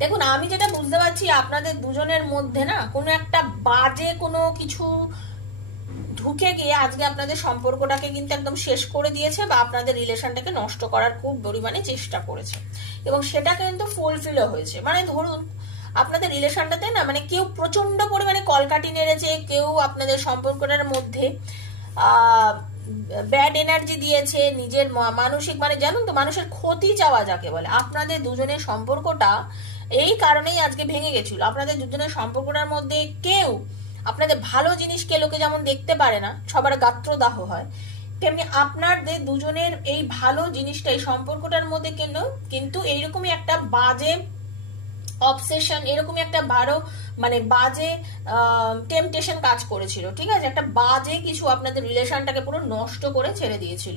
দেখুন, আমি যেটা বুঝতে পারছি আপনাদের দুজনের মধ্যে না কোনো একটা বাজে কোনো কিছু ঢুকে গিয়ে আজকে আপনাদের সম্পর্কটাকে কিন্তু একদম শেষ করে দিয়েছে, বা আপনাদের রিলেশনটাকে নষ্ট করার খুব পরিমাণে চেষ্টা করেছে, এবং সেটা কিন্তু ফুলফিলও হয়েছে। মানে ধরুন আপনাদের রিলেশনটাতে না, মানে কেউ প্রচন্ড পরিমাণে কলকাঠি নেড়েছে, কেউ আপনাদের সম্পর্কটার মধ্যে ব্যাড এনার্জি দিয়েছে, নিজের মানসিক, মানে জানুন তো, মানুষের ক্ষতি চাওয়া যাকে বলে। আপনাদের দুজনের সম্পর্কটা এই কারণেই আজকে ভেঙে গেছিল। আপনাদের দুজনের সম্পর্কটার মধ্যে কেউ আপনাদের ভালো জিনিসকে লোকে যেমন দেখতে পারে না, সবার গাত্রদাহ হয়, তেমনি আপনাদের দুজনের এই ভালো জিনিসটা, এই সম্পর্কটার মধ্যে কিন্তু এইরকমই একটা বাজে অবসেশন, এরকমই একটা মানে বাজে টেম্পটেশন কাজ করেছিল। ঠিক আছে, একটা বাজে কিছু আপনাদের রিলেশনটাকে পুরো নষ্ট করে ছেড়ে দিয়েছিল।